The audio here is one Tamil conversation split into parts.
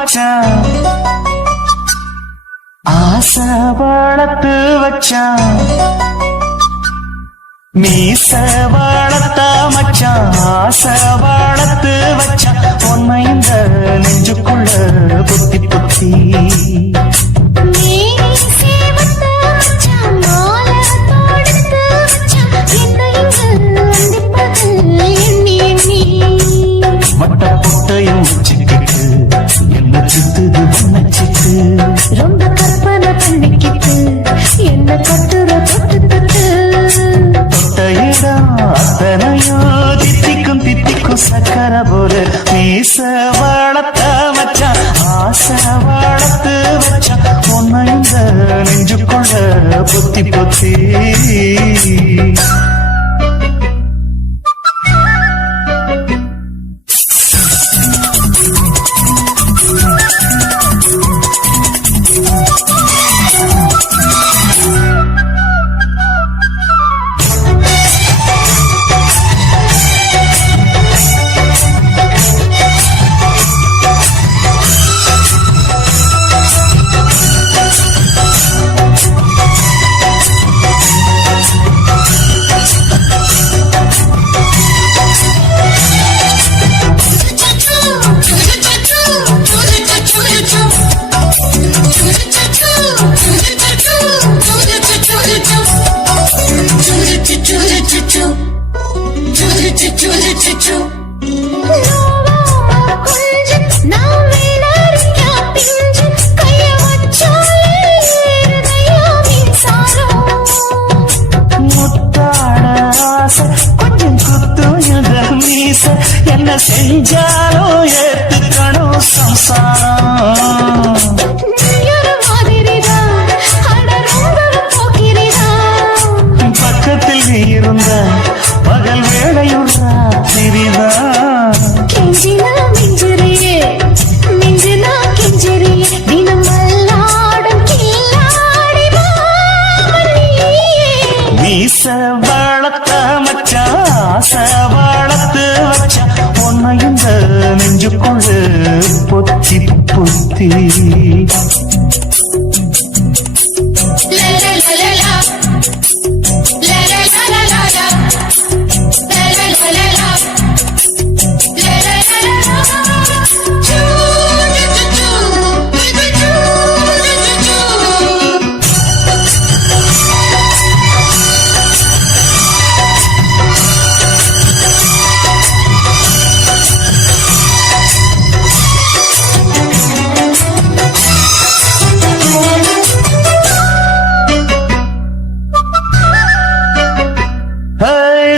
மச்சான் ஆசை வளர்த்து வச்சான் மீச வளர்த்த மச்சான் ஆசை வளர்த்து வச்சான் உன்னை இந்த நெஞ்சுக்குள்ள புத்தி புத்தி மட்ட பொட்டையும் வச்சுக்கிட்டு என்ன சுத்துது உன்னை சிட்டு ரொம்ப கற்பனை பண்ணிக்கிட்டு என்ன கட்டுற தொட்டு தொட்டு தொட்ட இடம் அத்தனையோ தித்திக்கும் தித்திக்கும் சக்கர போல மீச வளர்த்த மச்சான் ஆசை வளர்த்து வச்சான் உன்னை இந்த நெஞ்சுக்குள்ள பொத்தி பொத்தி கொஞ்சம் குத்துயத மீச என்ன செஞ்சாலும் ஏத்துக்கணும் சம்சாரம் பக்கத்தில் நீ இருந்த பகல் வேளையும் ராத்திரிதான் கெஞ்சினா மிஞ்சிறியே மிஞ்சினா கெஞ்சிறியே தினம் மல்லாடும் கில்லாடி மீச வளர்த்த மச்சான் ஆசை வளர்த்து வச்சான் உன்னை இந்த நெஞ்சுக்குள்ள பொத்தி பொத்தி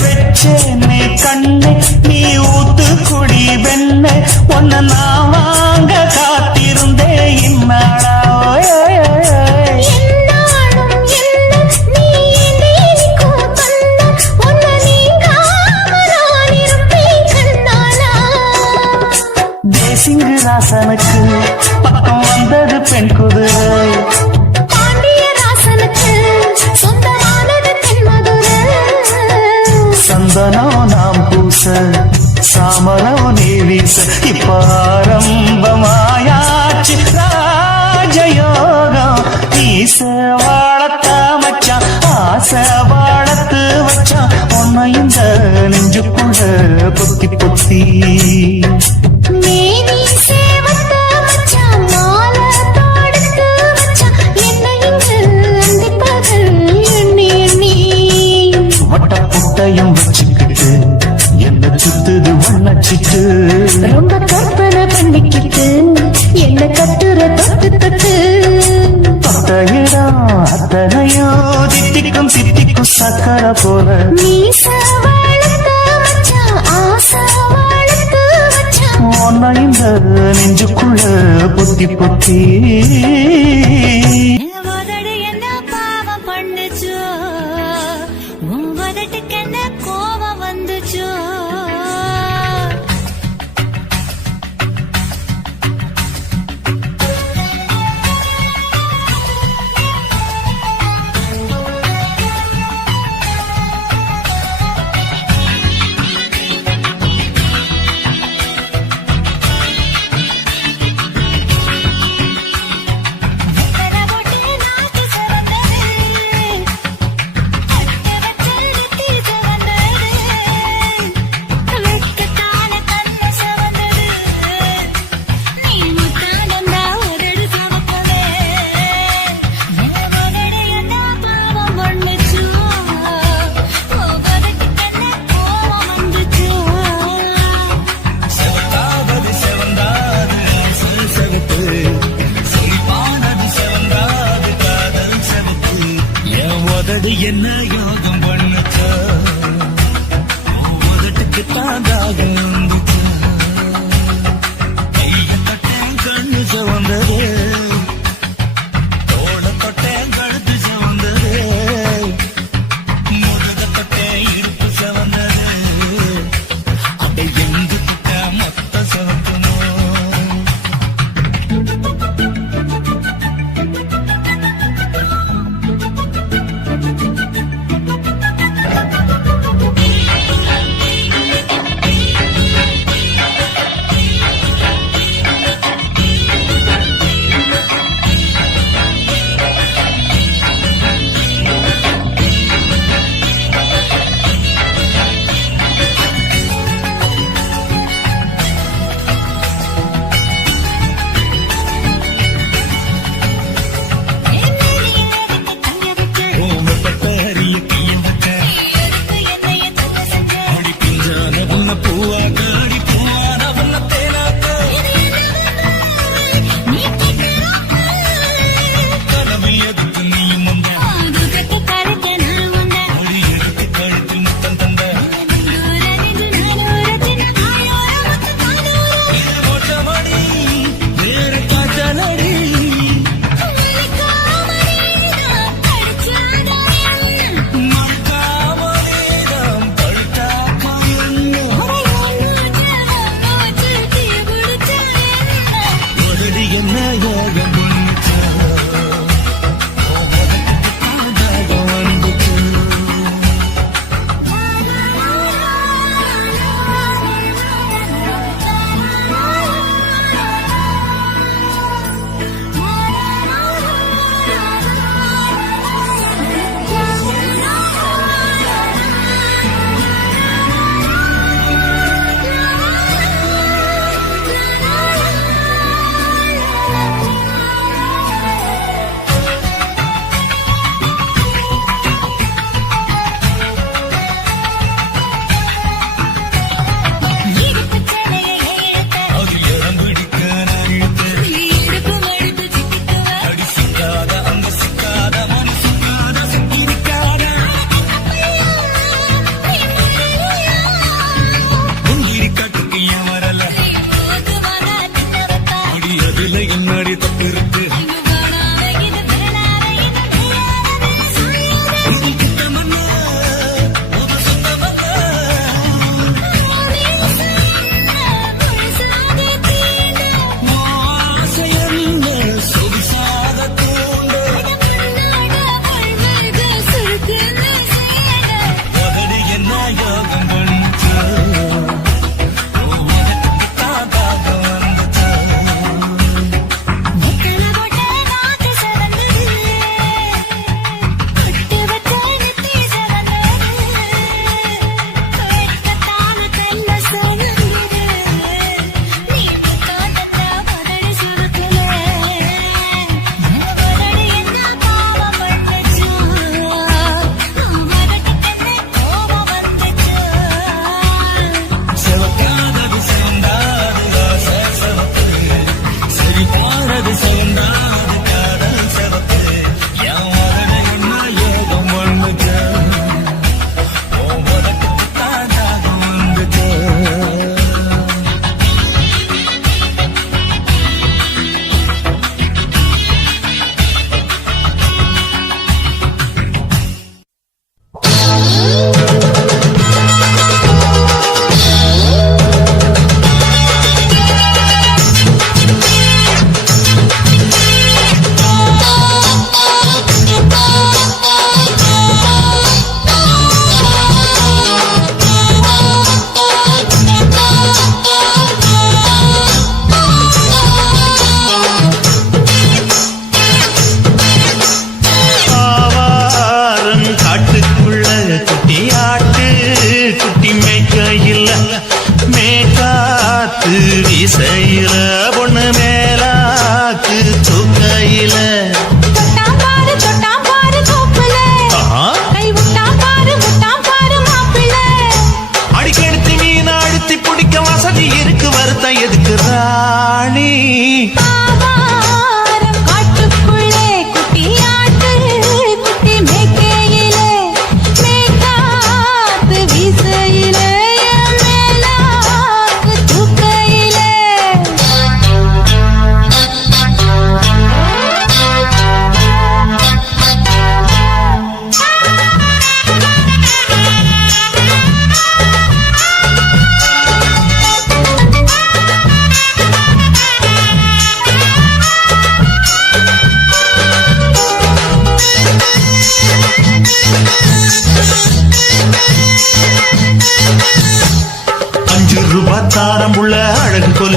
வெச்சேனே கண்ணே நீ ஊத்து குடி வெண்ணே உன்னை நான் வாங்க காத்திருந்தே இந்நாளா தேசிங்கு ராசனுக்கு பக்கம் வந்தது பெண் குதிரை சந்தனம் நாம் பூச சாமரம் நீ வீச இப்ப ஆரம்பமாயாச்சு ராஜயோகம் ஈச வாழத்த மச்சான் ஆசை வாழத்து வச்சான் உன்னை இந்த நெஞ்சுக்குள்ள பொத்தி பொத்தி வட்டப்புட்டையும் வச்சுக்கிட்டு என்ன சுத்துது வண்ணச்சிட்டு ரொம்ப கற்பனை பண்ணிக்கிட்டு என்ன கட்டுற தொட்டு தொட்டு தொட்ட இடம் அத்தனையோ தித்திக்கும் சித்திக்கும் சக்கர போல உன்னை இந்த நெஞ்சுக்குள்ள பொத்தி பொத்தி அது என்ன யோகம் பண்ணுச்சா உதட்டுக்கு தாண்டாக இருந்துச்சா கைய தொட்டேன் கண்ணு சவந்தது தோட தொட்டேன் கழுத்து சவந்தது முதுக தொட்டேன் இடுப்பு சவந்தது அதை எங்க கிட்ட மொத்த சவக்கணும்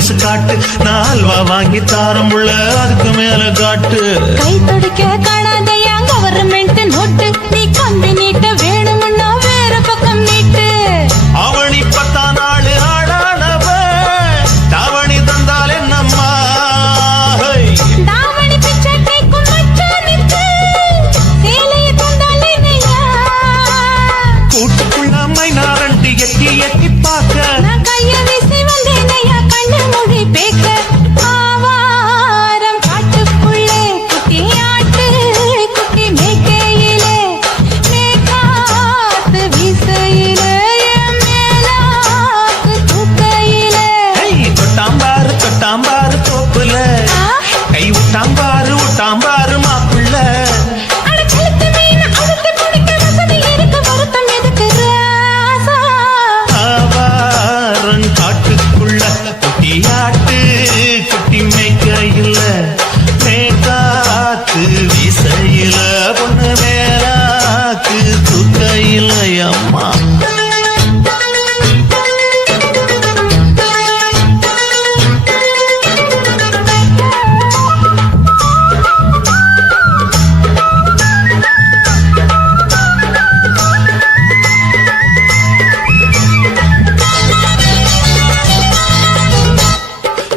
கொலுசு காட்டு, நான் அல்வா வாங்கி தாரம் புள்ள அதுக்கு மேல காட்டு. கை துடிக்க காணாதையா கவர்மெண்ட் நோட்டு, நீ கம்பி நீட்ட வேணும்னா வேற பக்கம் நீட்டு. அவனி 10 நாள் ஆடானவ தாவணி தந்தால் என்னம்மா? தாவணி பிச்சை கேக்கும் மச்சானுக்கு சேலையை தந்தால் என்னையா? கூட்டுக்குள்ள மைனாரண்டி எட்டி எட்டி பார்க்க, நான் கைய வீசி வந்தேனையா கண்ணு மொழி பேக்க. ஆவாரம் காட்டுக்குள்ளே குட்டி ஆட்டு குட்டி மேய்க்கையிலே, மேற்காத்து வீசையிலே, என் மேலாக்கு தூக்கையிலே. தொட்டாம்பாரு தோப்புல கை விட்டாம்பாரு மாப்பிள்ள. அட கழுத்து மீன் அழுத்து பிடிக்க வசதி இருக்கு, வருத்தம் எதுக்கு ராசா? ஆவாரம் காட்டுக்குள்ள குட்டியாட்டு குட்டி மேய்க்கையில, மேற்காத்து வீசையில, பொண்ணு மேலாக்கு தூக்கையில. அம்மா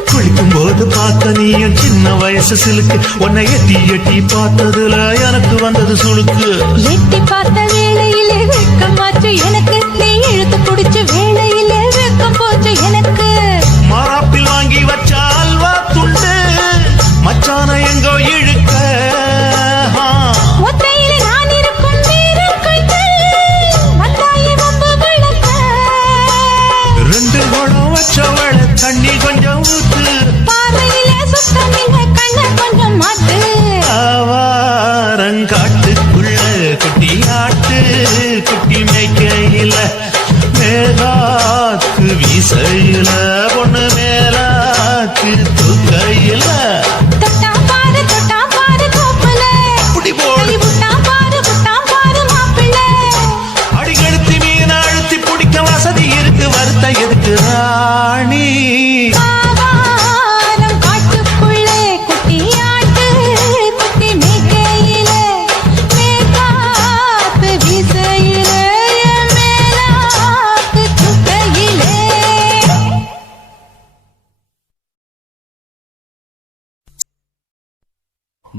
குளிக்கும்போது பார்த்த நீயும் சின்ன வயசு சிலுக்கு, உன்னை எட்டி எட்டி பார்த்ததுல எனக்கு வந்தது சுளுக்கு. எட்டி பார்த்த வேளையிலே வெட்கமாச்சு எனக்கு, நீ இழுத்து பிடிச்ச வேளையிலே வெட்கம் போச்சு எனக்கு. மாறாப்பில் வாங்கி வச்ச அல்வா துண்டு மச்சான எங்கோ இழுக்க. ஒத்தையிலே நான் இருக்கும் நேரம் கண்டு வந்தாயே வம்பு விளக்க. 2 குடம் வச்சவள தண்ணி கொஞ்சம் ஊத்து, பார்வையிலே சுத்தம் இல்ல கண்ண கொஞ்சம் மாத்து. ஆவாரங்காட்டுக்குள்ள குட்டியாட்டு குட்டி மேய்க்கையில, மேலாக்கு வீசையில, பொண்ணு மேலாக்கு தூக்கையில. தொட்டா பாரு தோப்புல, அப்படி போடு. கை விட்டா பாரு மாப்பிள்ளை. அடிக்கடுத்தி மீன் அழுத்தி பிடிக்க வசதி இருக்கு, வருத்த எதுக்கு ராணி? ஆவாரம் காட்டுக்குள்ளே குட்டி ஆட்டு குட்டி மேய்க்கையிலே, மேற்காத்து வீசையிலே, என் மேலாக்கு தூக்கையிலே.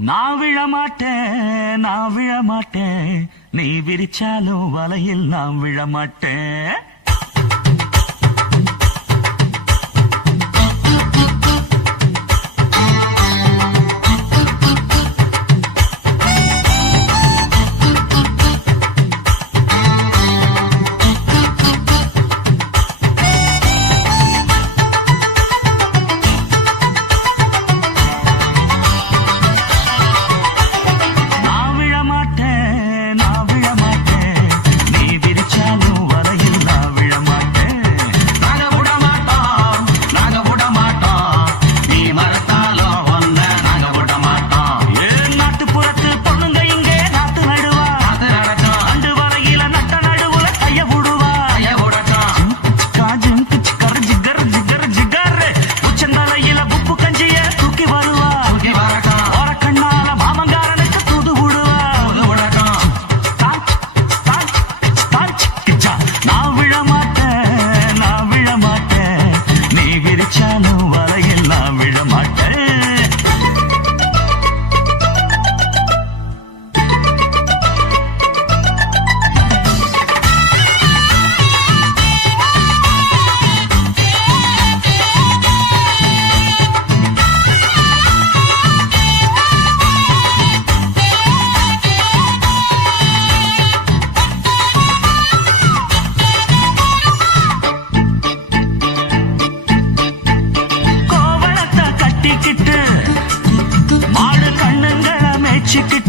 நான் விழமாட்டேன், நீ விரிச்சாலும் வலையில் நான் விழமாட்டேன். நான் விழமாட்டேன், நீ விரிச்சாலும் வலையில் நான் விழமாட்டேன். நாங்க விட மாட்டோம், நீ மறத்தாலும் ஒன்ன நாங்க விட மாட்டோம். ஏன் நாட்டுப்புறத்து பொண்ணுங்க இங்கே நாத்து நடுவா, அண்டு வரையில நட்ட நடுவுல கைய விடுவா. காஜும் கிச்சுக்கர் ஜிகர் ஜிகர் ஜிகர், உச்சந்தலையில உப்பு கஞ்சிய தூக்கி வருவா. ஓர கண்ணால மாமங்காரனுக்கு தூது விடுவா. நான் விழமாட்டேன், நீ விரிச்சாலும் வலையில் நான் விழமாட்டேன். கோவணத்தை கட்டிக்கிட்டு மாடு கண்ணுங்களை மேய்ச்சிக்கிட்டு